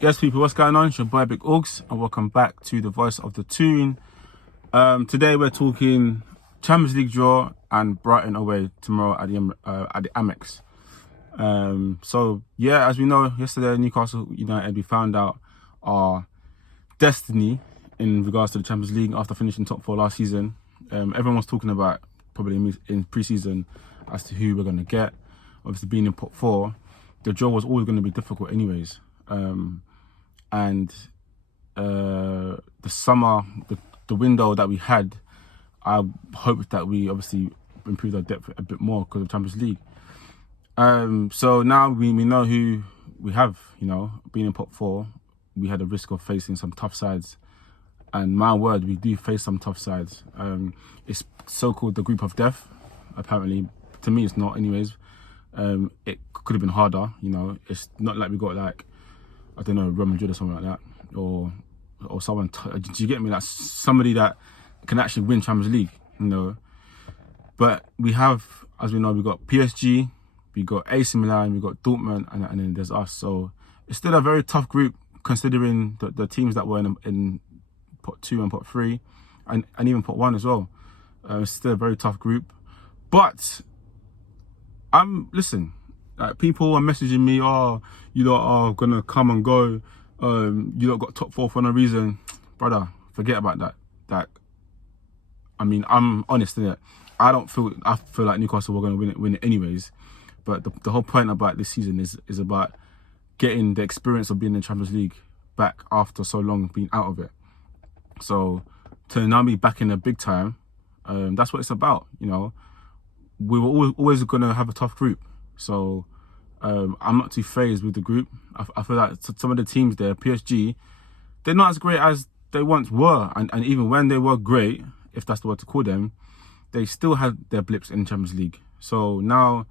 Yes, people, what's going on? It's your boy Big Augs, and welcome back to the Voice of the Tune. Today we're talking Champions League draw and Brighton away tomorrow at the Amex. So yeah, as we know, yesterday Newcastle United, we found out our destiny in regards to the Champions League after finishing top four last season. Everyone was talking about probably in pre-season as to who we're going to get. Obviously, being in pot four, the draw was always going to be difficult anyways. And the summer, the window that we had, I hoped that we obviously improved our depth a bit more because of Champions League. So now we know who we have. Being in pot four, we had a risk of facing some tough sides, and my word, we do face some tough sides. It's so-called the group of death. Apparently, to me, it's not. Anyways, it could have been harder. It's not like we got I don't know, Real Madrid or something like that, or someone. Do you get me? Like somebody that can actually win Champions League, But we have, as we know, we got PSG, we got AC Milan, we got Dortmund, and then there's us. So it's still a very tough group considering the teams that were in pot 2 and pot 3, and even pot 1 as well. It's still a very tough group, but listen. People are messaging me, you lot are gonna come and go. You lot got top 4 for no reason, brother. Forget about that. I'm honest in it. I feel like Newcastle were gonna win it anyways. But the whole point about this season is about getting the experience of being in the Champions League back after so long being out of it. So to now be back in the big time, that's what it's about. We were always gonna have a tough group. So I'm not too phased with the group. I feel like some of the teams there, PSG, they're not as great as they once were. And even when they were great, if that's the word to call them, they still had their blips in the Champions League. So now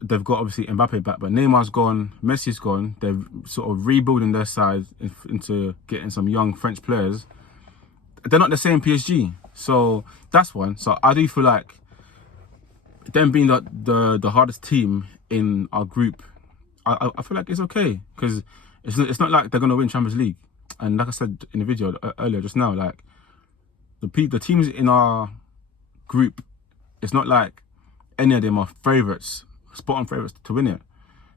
they've got obviously Mbappe back, but Neymar's gone, Messi's gone. They're sort of rebuilding their side into getting some young French players. They're not the same PSG. So that's one. So I do feel like them being the hardest team in our group, I feel like it's okay, because it's not like they're gonna win Champions League. And like I said in the video earlier just now, like the teams in our group, it's not like any of them are spot on favourites to win it.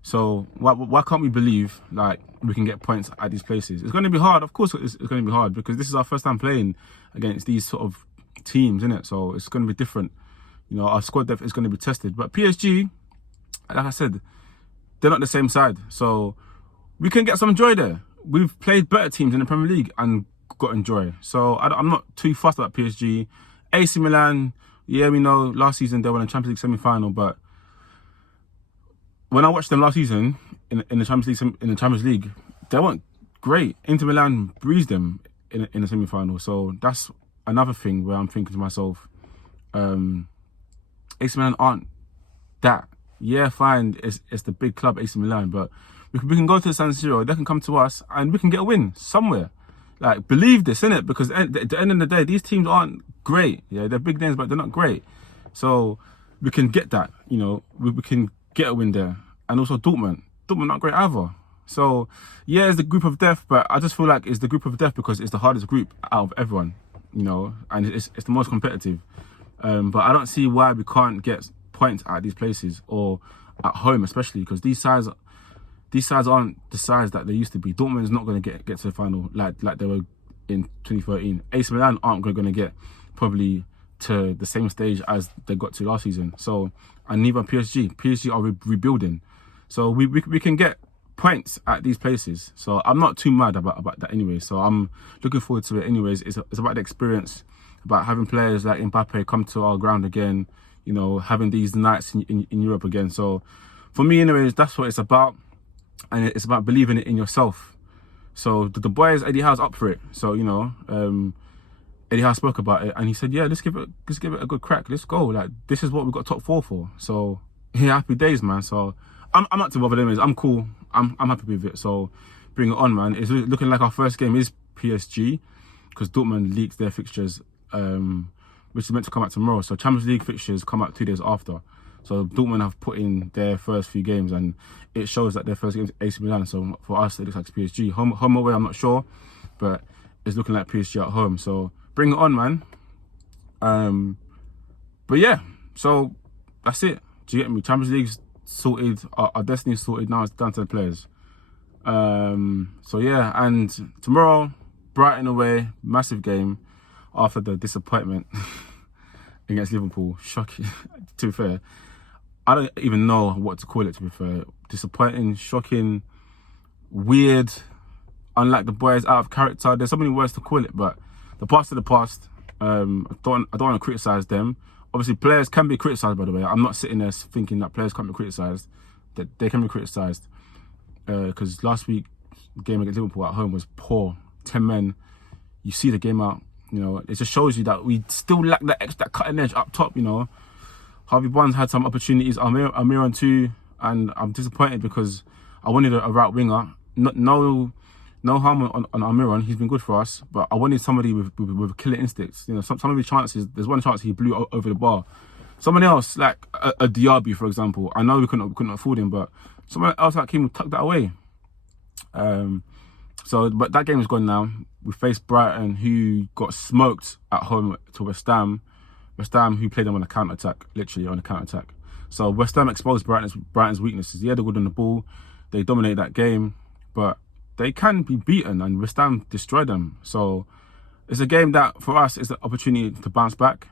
So why can't we believe like we can get points at these places? It's going to be hard, of course. It's going to be hard because this is our first time playing against these sort of teams, innit? So it's going to be different. Our squad depth is going to be tested. But PSG, like I said, they're not the same side. So we can get some joy there. We've played better teams in the Premier League and gotten joy. So I'm not too fussed about PSG. AC Milan, yeah, we know last season they won a Champions League semi-final. But when I watched them last season in the Champions League, they weren't great. Inter Milan breezed them in the semi-final. So that's another thing where I'm thinking to myself, AC Milan aren't that. Yeah, fine, it's the big club AC Milan, but we can go to the San Siro, they can come to us, and we can get a win somewhere. Like, believe this, innit? Because at the end of the day, these teams aren't great. Yeah, they're big names, but they're not great. So we can get that, we can get a win there. And also Dortmund not great either. So yeah, it's the group of death, but I just feel like it's the group of death because it's the hardest group out of everyone, and it's the most competitive. But I don't see why we can't get points at these places, or at home especially, because these sides aren't the sides that they used to be. Dortmund is not going to get to the final like they were in 2013. AC Milan aren't going to get probably to the same stage as they got to last season. So, and neither PSG. PSG are rebuilding. So we can get points at these places. So I'm not too mad about that anyway. So I'm looking forward to it anyways. It's about the experience, about having players like Mbappe come to our ground again, having these nights in Europe again. So for me anyways, that's what it's about. And it's about believing it in yourself. So the boys, Eddie Howe's up for it. So, Eddie Howe spoke about it and he said, yeah, let's give it a good crack. Let's go. Like, this is what we got top 4 for. So yeah, happy days, man. So I'm not too bothered anyways. I'm cool. I'm happy with it. So bring it on, man. It's looking like our first game is PSG, because Dortmund leaked their fixtures, which is meant to come out tomorrow. So Champions League fixtures come out 2 days after. So Dortmund have put in their first few games, and it shows that their first game is AC Milan. So for us, it looks like it's PSG. Home away, I'm not sure, but it's looking like PSG at home. So bring it on, man. But yeah, so that's it. Do you get me? Champions League's sorted. Our destiny's sorted. Now it's down to the players. So yeah, and tomorrow, Brighton away, massive game after the disappointment against Liverpool. Shocking. To be fair, I don't even know what to call it, to be fair. Disappointing, shocking, weird, unlike the boys, out of character. There's so many words to call it, but the past is the past. I don't want to criticise them. Obviously, players can be criticised, by the way. I'm not sitting there thinking that players can't be criticised. That they can be criticised. Because last week, the game against Liverpool at home was poor. 10 men. You see the game out. You know, it just shows you that we still lack that cutting edge up top, you know. Harvey Barnes had some opportunities. Almiron too. And I'm disappointed because I wanted a right winger. No harm on Almiron. He's been good for us. But I wanted somebody with killer instincts. You know, some of his chances, there's one chance he blew over the bar. Someone else, like a Diaby, for example. I know we couldn't afford him, but someone else like him tucked that away. But that game is gone now. We faced Brighton, who got smoked at home to West Ham. West Ham, who played them on a counter-attack, literally on a counter-attack. So West Ham exposed Brighton's weaknesses. Yeah, they're good on the ball. They dominate that game, but they can be beaten, and West Ham destroyed them. So it's a game that, for us, is an opportunity to bounce back.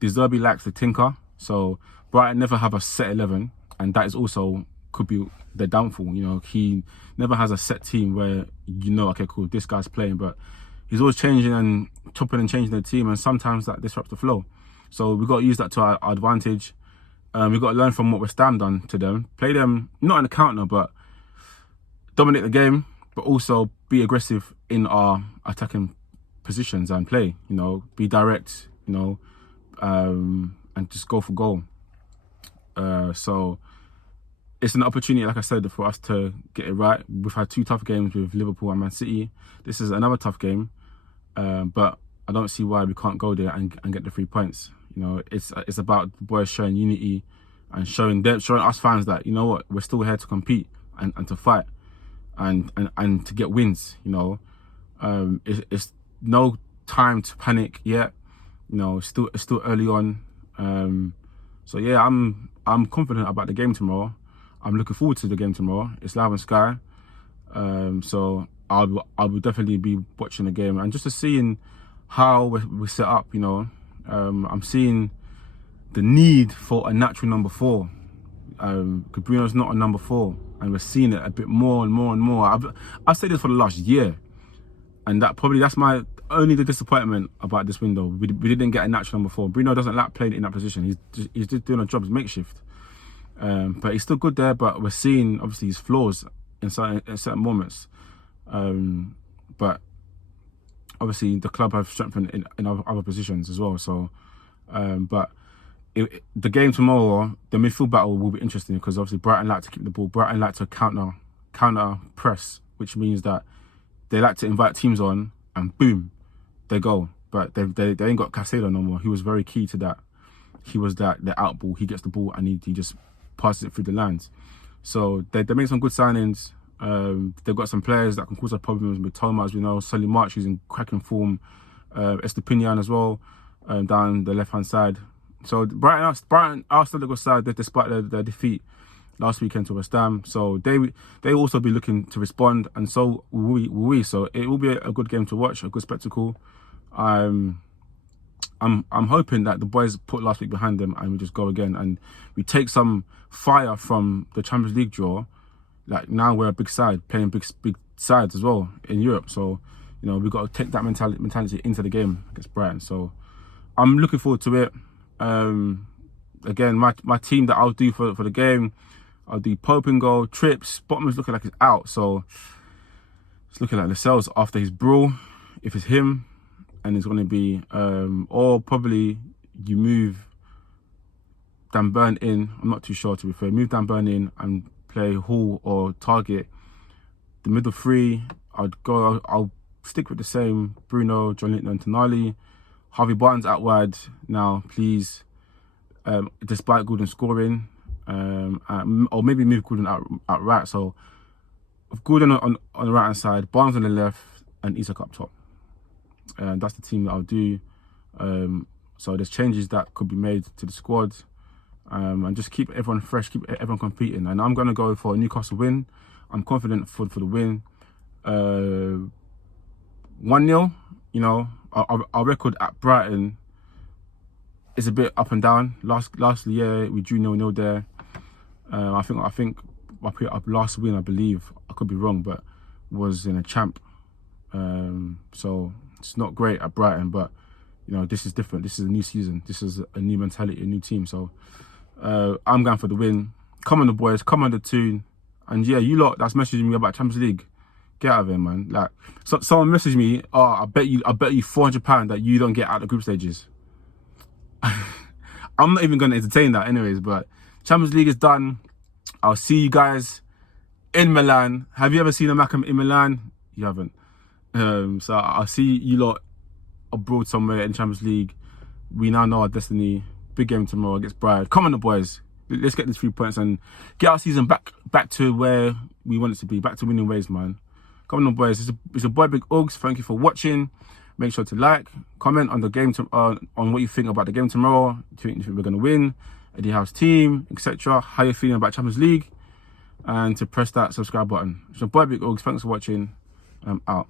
De Zerbi likes to tinker. So Brighton never have a set 11, and that is also could be their downfall. You know, he never has a set team where you know, okay, cool, this guy's playing, but he's always changing and chopping and changing the team, and sometimes that disrupts the flow. So we've got to use that to our advantage. We've got to learn from what West Ham done to them. Play them, not in the counter, but dominate the game, but also be aggressive in our attacking positions and play. You know, be direct, you know, and just go for goal. So it's an opportunity, like I said, for us to get it right. We've had 2 tough games with Liverpool and Man City. This is another tough game, but I don't see why we can't go there and get the 3 points. You know, it's about the boys showing unity and showing us fans that, you know what, we're still here to compete and to fight and to get wins. You know, it's no time to panic yet. You know, it's still early on. So yeah, I'm confident about the game tomorrow. I'm looking forward to the game tomorrow. It's live on Sky. So I will definitely be watching the game and just to seeing how we're set up. You know, I'm seeing the need for a natural number 4. Bruno's not a number 4, and we're seeing it a bit more and more and more. I've said this for the last year, and that's my only the disappointment about this window. We didn't get a natural number 4. Bruno doesn't like playing in that position. He's just doing a job as makeshift. But he's still good there, but we're seeing obviously his flaws in certain moments. But obviously the club have strengthened in other positions as well. So, but the game tomorrow, the midfield battle will be interesting because obviously Brighton like to keep the ball. Brighton like to counter press, which means that they like to invite teams on and boom, they go. But they ain't got Caicedo no more. He was very key to that. He was the out ball. He gets the ball and he just passes it through the lines. So they made some good signings. They've got some players that can cause us problems with Thomas, you know, Solly March, who's in cracking form. Estepinian as well, down the left-hand side. So Brighton are still a good side, despite their defeat last weekend to West Ham. So they also be looking to respond, and so will we. So it will be a good game to watch, a good spectacle. I'm hoping that the boys put last week behind them and we just go again and we take some fire from the Champions League draw. Like now we're a big side, playing big sides as well in Europe. So, you know, we've got to take that mentality into the game against Brighton. So I'm looking forward to it. Again, my team that I'll do for the game, I'll do Pope in goal, Trips. Botman's looking like he's out. So it's looking like Lascelles after his brawl, if it's him. And it's going to be, or probably you move Dan Burn in. I'm not too sure, to be fair. Move Dan Burn in and play Hall or Target. The middle 3, I'll stick with the same Bruno, John Linton and Tonali. Harvey Barnes out wide now, please. despite Gordon scoring, or maybe move Gordon out right. So with Gordon on the right hand side, Barnes on the left, and Isak up top. That's the team that I'll do. So there's changes that could be made to the squad, and just keep everyone fresh, keep everyone competing. And I'm gonna go for a Newcastle win. I'm confident for the win. 1-0. You know, our record at Brighton is a bit up and down. Last year we drew 0-0 there. I think I put up last win, I believe. I could be wrong, but was in a champ. So it's not great at Brighton, but you know, this is different. This is a new season. This is a new mentality, a new team. So I'm going for the win. Come on, the boys. Come on, the tune. And yeah, you lot that's messaging me about Champions League, get out of here, man. Like, so someone messaged me, oh, I bet you £400 that you don't get out of the group stages. I'm not even going to entertain that anyways, but Champions League is done. I'll see you guys in Milan. Have you ever seen a Macam in Milan? You haven't. So I'll see you lot abroad somewhere in Champions League. We now know our destiny. Big game tomorrow against Brighton. Come on, the boys. Let's get these 3 points and get our season back to where we want it to be. Back to winning ways, man. Come on, the boys. It's a boy, Big Uggs. Thank you for watching. Make sure to like, comment on the game, on what you think about the game tomorrow. Do you think we're going to win? Eddie House team, etc. How you feeling about Champions League? And to press that subscribe button. It's a boy, Big Uggs. Thanks for watching. I'm out.